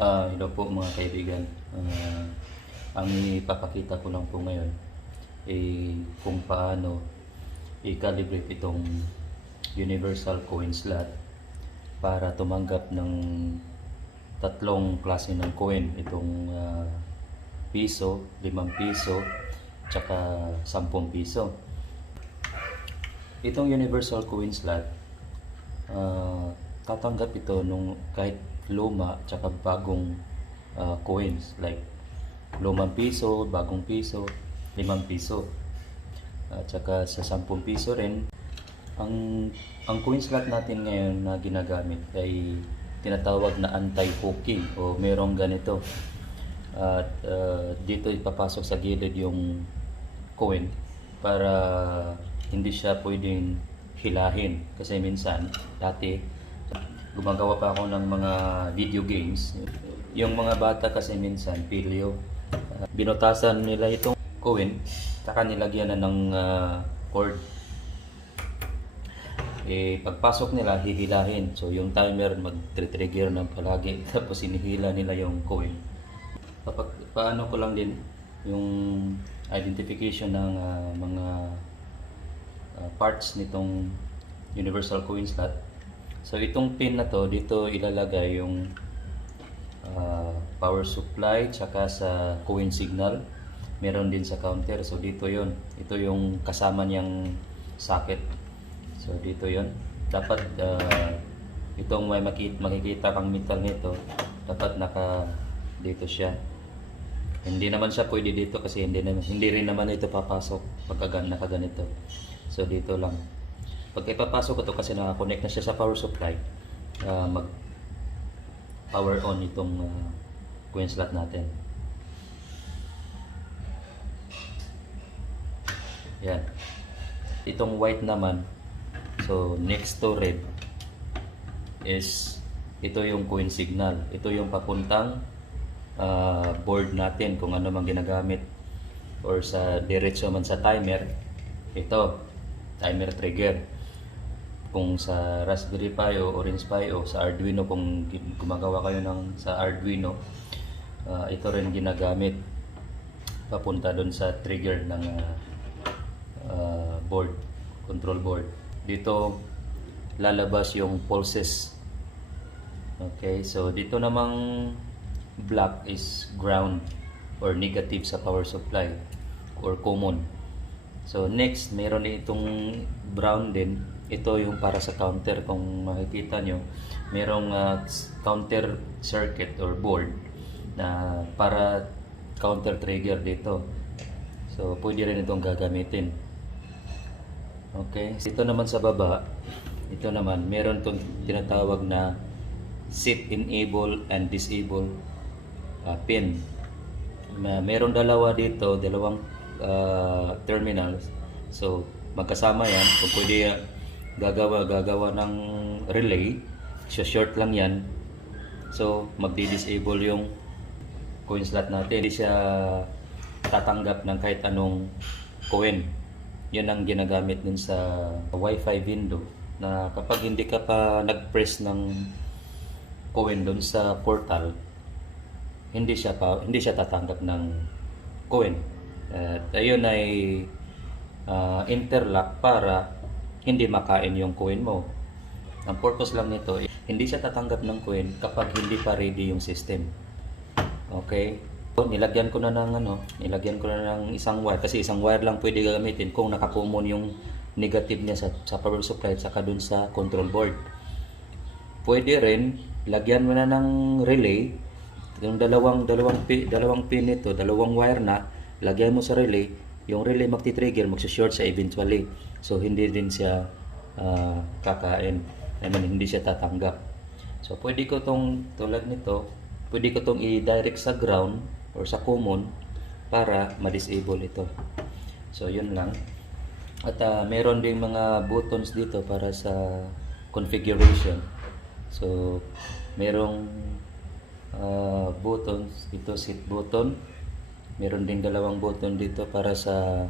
Hello po mga kaibigan. Ang ipapakita ko lang po ngayon ay kung paano i-calibrate itong universal coin slot para tumanggap ng tatlong klase ng coin. Itong piso, 5 piso, tsaka 10 piso. Itong universal coin slot, tatanggap ito nung kahit luma tsaka bagong coins, like 5 piso, bagong piso, 5 piso, at tsaka sa 10 piso rin. Ang coin slot natin ngayon na ginagamit ay tinatawag na anti-hooking, o merong ganito, at dito ipapasok sa gilid yung coin para hindi siya pwedeng hilahin. Kasi minsan dati gumagawa pa ako ng mga video games. Yung mga bata kasi minsan pilyo, binutasan nila itong coin, saka nilagyan na ng cord. Pagpasok nila, hihilahin. So yung timer mag-trigger ng palagi tapos inihila nila yung coin. Paano ko lang din yung identification ng mga parts nitong universal coin slot. So itong pin na to, dito ilalagay yung power supply tsaka sa coin signal. Meron din sa counter. So dito yon. Ito yung kasama niyang socket. So dito yon. Dapat itong may makikita kang metal nito, dapat naka dito siya. Hindi naman siya pwede dito kasi hindi rin naman ito papasok pagka nakaganito. So dito lang. Pag ipapasok ko to kasi naka-connect na siya sa power supply, mag power on itong coin slot natin. Yan. Itong white naman, so next to red is ito yung coin signal. Ito yung papuntang board natin kung ano mang ginagamit, or sa diretso man sa timer, ito timer trigger. Kung sa Raspberry Pi o Orange Pi o sa Arduino, kung gumagawa kayo sa Arduino, ito rin ginagamit papunta doon sa trigger ng board, control board. Dito lalabas yung pulses. Okay, so dito namang black is ground or negative sa power supply or common. So next, meron itong brown din. Ito yung para sa counter. Kung makikita nyo, merong counter circuit or board na para counter trigger dito. So pwede rin itong gagamitin. Okay, ito naman sa baba, ito naman meron itong tinatawag na set enable and disable pin. Meron dalawang terminals. So magkasama yan. Kung pwede gagawa ng relay, short lang yan. So magdi-disable yung coin slot natin. Hindi siya tatanggap ng kahit anong coin. Yun ang ginagamit din sa Wi-Fi window, na kapag hindi ka pa nag-press ng coin doon sa portal, hindi siya tatanggap ng coin. At ayun ay interlock para hindi makain yung coin mo. Ang purpose lang nito, hindi siya tatanggap ng coin kapag hindi pa ready yung system. Okay? Nilagyan ko na ng isang wire, kasi isang wire lang pwede gagamitin kung nakacommon yung negative niya sa power supply at saka dun sa control board. Pwede rin lagyan mo na ng relay, yung dalawang pin nito, dalawang wire na lagyan mo sa relay. Yung relay magti-trigger, magsi-short siya eventually. So hindi din siya kakain. Hindi siya tatanggap. So pwede ko tulad nito, pwede ko i-direct sa ground or sa common para ma-disable ito. So yun lang. At meron ding mga buttons dito para sa configuration. So merong buttons dito, set button. Meron ding dalawang button dito para sa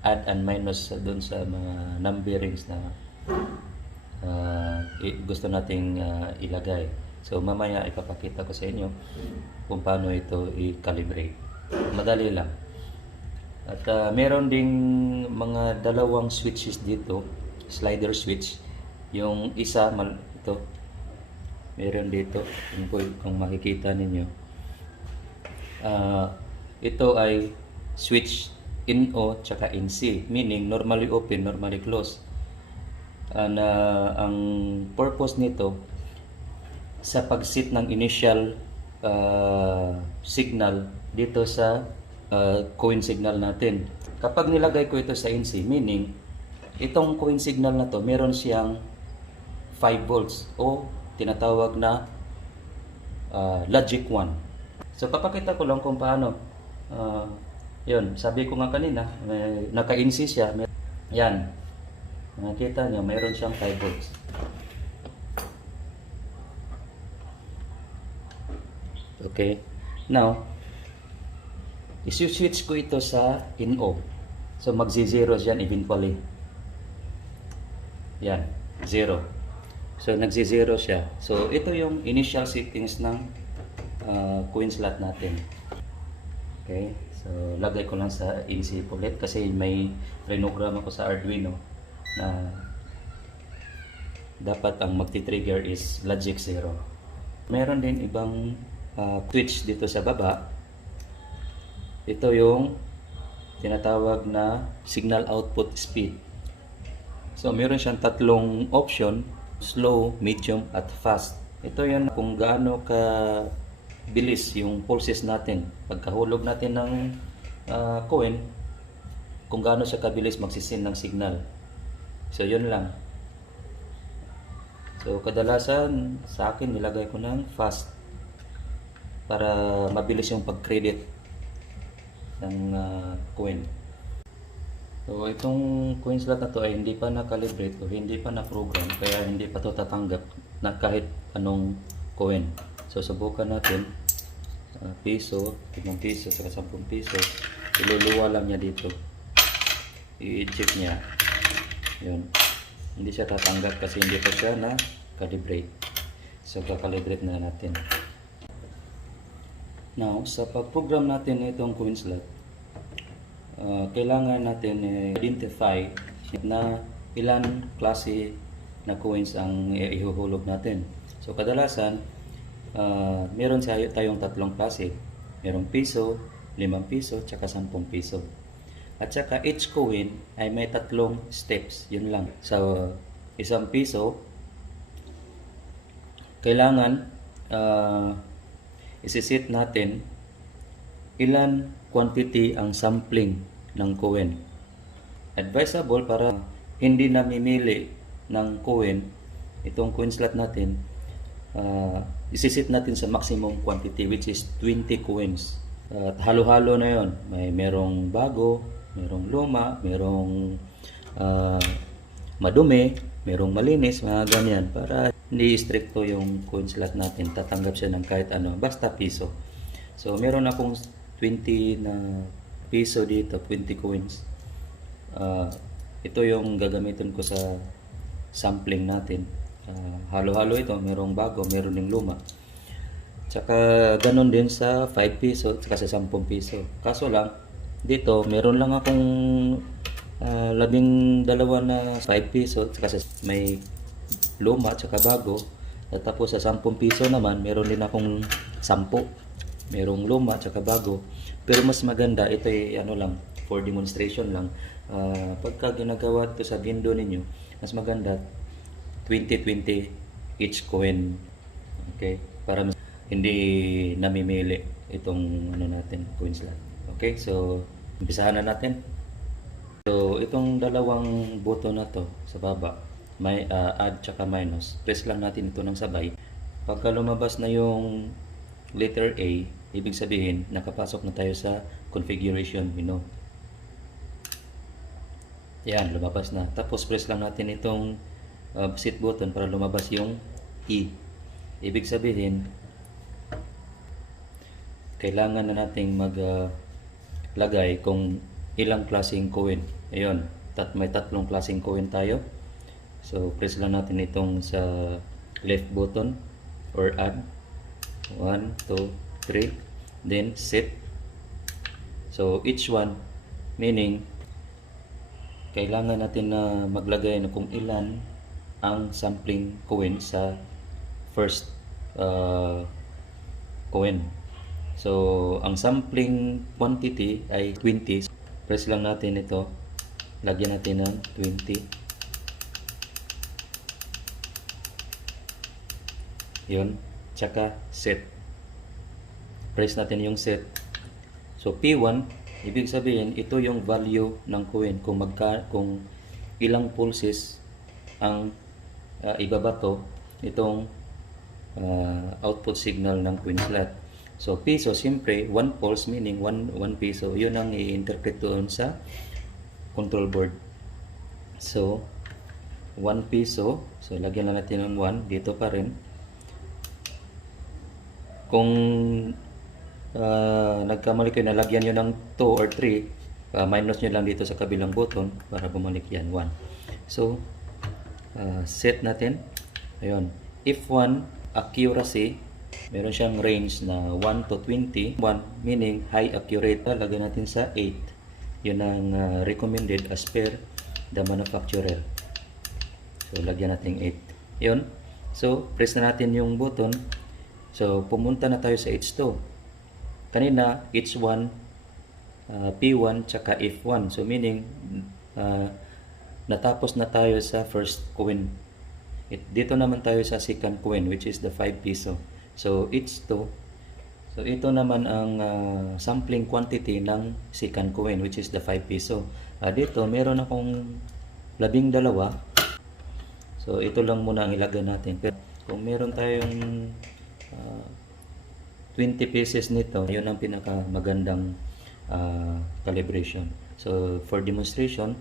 add and minus doon sa mga numberings na gusto nating ilagay. So mamaya ipapakita ko sa inyo kung paano ito i-calibrate. Madali lang. At meron ding mga dalawang switches dito, slider switch. Yung isa, ito, meron dito, kung makikita ninyo. Ito ay switch in O tsaka in C, meaning normally open, normally close. Ang purpose nito, sa pag-set ng initial signal dito sa coin signal natin. Kapag nilagay ko ito sa NC, meaning itong coin signal na to, meron siyang 5 volts o tinatawag na logic 1. So papakita ko lang kung paano. Yun, sabi ko nga kanina, naka-NC siya. Yan, nakita nyo, meron siyang 5 volts. Okay, now isi-switch ko ito sa in-O. So magzi-zero yan eventually. Yan, 0. So nagzi-zero siya. So ito yung initial settings ng coin slot natin. Okay, so lagay ko lang sa NC ulit kasi may renogram ako sa Arduino na dapat ang magti-trigger is logic 0. Meron din ibang switch dito sa baba. Ito yung tinatawag na signal output speed. So meron siyang tatlong option, slow, medium at fast. Ito yan kung gaano ka bilis yung pulses natin. Pagkahulog natin ng coin, kung gaano siya kabilis magsisin ng signal. So yun lang. So kadalasan sa akin nilagay ko ng fast para mabilis yung pag-credit ng coin. So itong coin slot na to ay hindi pa na-calibrate o hindi pa na-program, kaya hindi pa to tatanggap na kahit anong coin. So subukan natin, piso, 5 piso, saka 10 piso, iluluwa lang niya dito, i-eject niya. Yun, hindi siya tatanggap kasi hindi pa siya na-calibrate. So kakalibrate na natin. Now, sa pag-program natin itong coin slot, kailangan natin identify na ilan klase na coins ang ihuhulog natin. So, kadalasan, meron tayong tatlong klase. Merong piso, 5 piso, tsaka 10 piso. At saka each coin ay may tatlong steps. Yun lang. So, 1 piso, kailangan isi-set natin ilan quantity ang sampling ng coin. Advisable para hindi namimili ng coin, itong coin slot natin, isi-set natin sa maximum quantity which is 20 coins. At halo-halo na yon. Merong bago, merong luma, merong madumi, merong malinis, mga ganyan, para hindi stricto yung coin slot natin. Tatanggap siya ng kahit ano, basta piso. So meron akong 20 na piso dito, 20 coins. Ito yung gagamitin ko sa sampling natin. Halo-halo ito, merong bago, meron ding luma. Tsaka ganun din sa 5 piso, tsaka sa 10 piso. Kaso lang, dito meron lang akong 12 na 5 piso, tsaka may luma tsaka bago. At tapos sa 10 piso naman, meron din akong 10. Merong luma tsaka bago. Pero mas maganda, ito ay ano lang, for demonstration lang. Pagka ginagawa ito sa window ninyo, mas maganda 20-20 each coin. Okay? Para hindi namimili itong ano natin, coin slot. Okay? So, umpisahan na natin. So, itong dalawang button na to sa baba, may add tsaka minus. Press lang natin ito ng sabay. Pagka lumabas na yung letter A, ibig sabihin nakapasok na tayo sa configuration menu. Yan, lumabas na. Tapos press lang natin itong set button para lumabas yung E. Ibig sabihin kailangan na nating maglagay kung ilang klaseng coin. Ayun, may tatlong klaseng coin tayo. So press lang natin itong sa left button or add. 1, 2, 3. Then set. So each one, meaning kailangan natin na maglagay na kung ilan ang sampling coin sa first coin. So ang sampling quantity ay 20. Press lang natin ito. Lagyan natin ng 20. Yun. Tsaka set. Press natin yung set. So P1, ibig sabihin ito yung value ng coin kung ilang pulses ang ibabato itong output signal ng coin slot. So piso, siyempre 1 pulse meaning 1 piso. Yun ang i-interpret doon sa control board. So 1 piso. So lagyan na natin ng 1 dito pa rin. Kung nagkamali kayo, nalagyan nyo ng 2 or 3, minus nyo lang dito sa kabilang button para bumalik yan 1. So set natin. Ayun. If 1 accuracy, meron siyang range na 1 to 20. 1 meaning high accurate. Lagyan natin sa 8. Yun ang recommended as per the manufacturer. So lagyan natin 8. Yun. So press na natin yung button. So pumunta na tayo sa H2. Kanina H1, P1 tsaka F1. So meaning natapos na tayo sa first coin. Dito naman tayo sa second coin, which is the 5 piso. So H2. So ito naman ang sampling quantity ng second coin, which is the 5 piso. Dito meron akong 12. So ito lang muna ang ilagay natin. Pero kung meron tayong 20 pieces nito, yun ang pinaka magandang calibration. So for demonstration,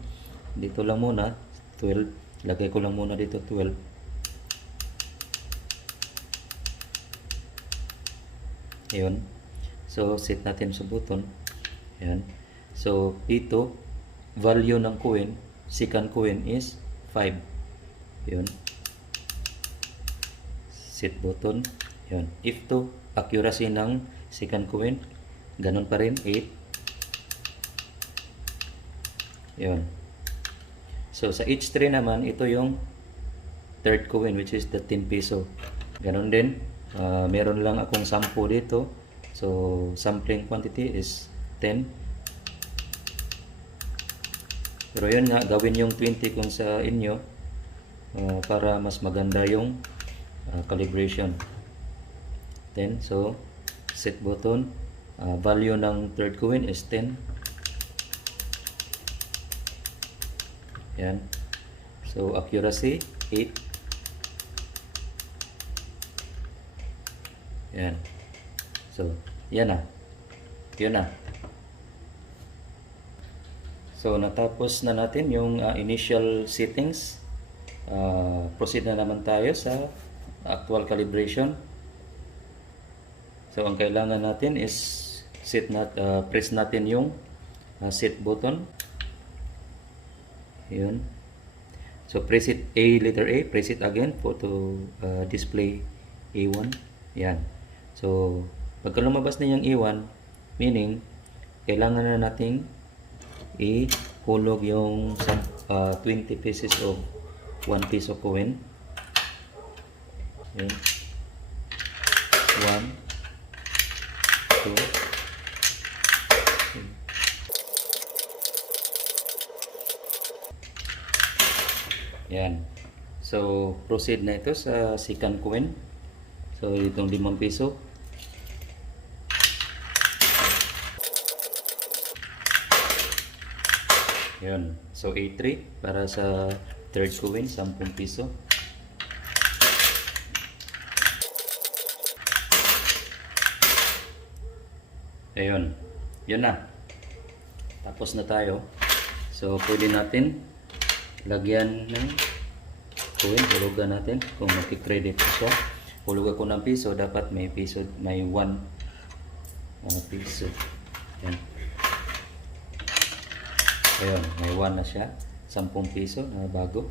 dito lang muna 12. Lagay ko lang muna dito 12. Ayun. So set natin sa button. Ayan. So ito, value ng coin, second coin is 5. Ayun. Set button. Ayun. If to, accuracy ng second coin, ganun pa rin, 8. Ayun. So sa H3 naman, ito yung third coin, which is the 10 piso. Ganun din. Meron lang akong 10 dito. So sampling quantity is 10. Pero yun nga, gawin yung 20 kung sa inyo para mas maganda yung calibration. 10. So set button. Value ng third coin is 10. Yan. So accuracy 8. Yan. So yan na. Yun na. So natapos na natin yung initial settings. Proceed na naman tayo sa actual calibration. So ang kailangan natin is press natin yung set button. Yun. So press it letter A, press it again to display A1. Yan. So pagka lumabas na yung A1, meaning kailangan na nating ihulog yung 20 pieces of 1 piso coin. Yan. 1, 2, yan. So proceed na ito sa second coin. So itong 5 piso. Yan. So A3 para sa third coin, 10 piso. Ayun. Yun na. Tapos na tayo. So pwede natin lagyan ng coin, hulugan natin kung magki-credit siya. Hulugan ko ng piso, dapat may piso, may 1 piso. Yan. Ayun, may 1 na siya. 10 piso na bago.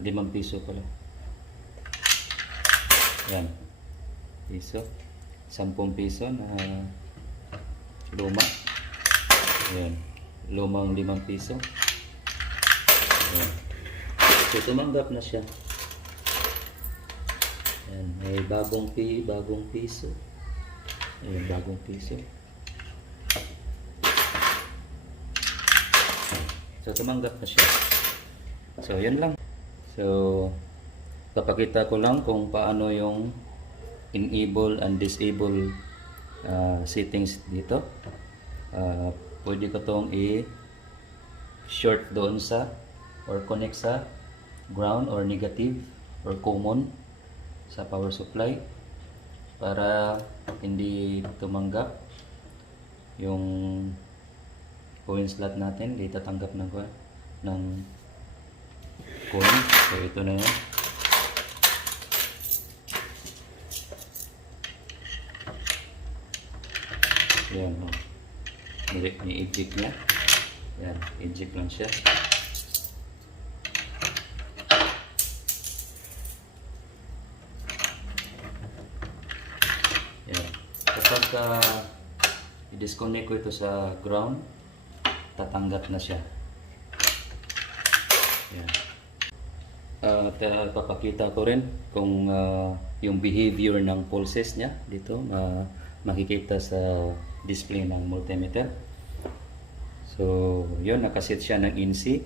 5 piso pala. Yan. Piso. 10 piso na luma. Yan. Lumang 5 piso. Yan. So, tumanggap na siya. Yan. May bagong piso. Ayan, bagong piso. So, tumanggap na siya. So, yun lang. So, papakita ko lang kung paano yung enable and disable settings dito. Pwede ko itong i-short doon sa or connect sa ground or negative or common sa power supply para hindi tumanggap yung coin slot natin, hindi tatanggap ng coin. So ito na yan. Yan, oh. Ni-eject niya. Yan, eject lang siya. Yan. Kapag i-disconnect ko ito sa ground, tatanggap na siya. Yan. Papakita ko rin kung yung behavior ng pulses niya dito makikita sa display ng multimeter. So, yun, nakaset siya ng INC.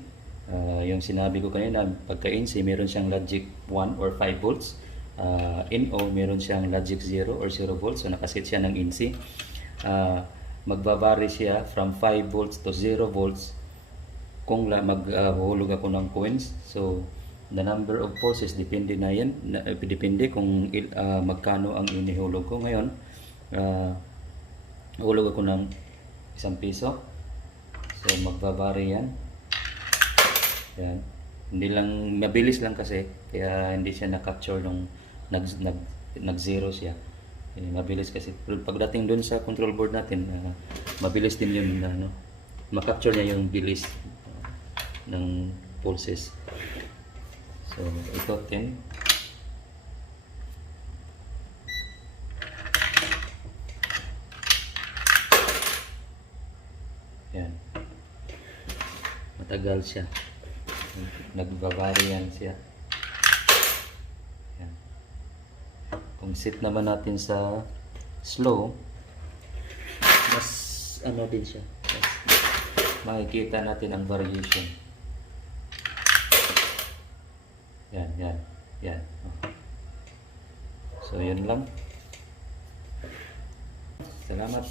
Yung sinabi ko kanina, pagka INC, meron siyang logic 1 or 5 volts. NO, meron siyang logic 0 or 0 volts. So, nakaset siya ng INC. Magbabari siya from 5 volts to 0 volts kung maghulog ako ng coins. So, the number of pulses, depende na yan. Depende kung magkano ang inihulog ko. Ngayon, hulog ako ng 1 piso. So, magbabari yan. Yan. Hindi lang, mabilis lang kasi. Kaya hindi siya na-capture nung nag-zero siya. Mabilis kasi. Pero pagdating dun sa control board natin, mabilis din yun na ma-capture niya yung bilis ng pulses. So, ito 10. Yan. Matagal siya. Nagbabari yan siya. Yan. Kung set naman natin sa slow, mas ano din siya. Makikita natin ang variation. Yan, yan, yan. So, yun lang. Salamat.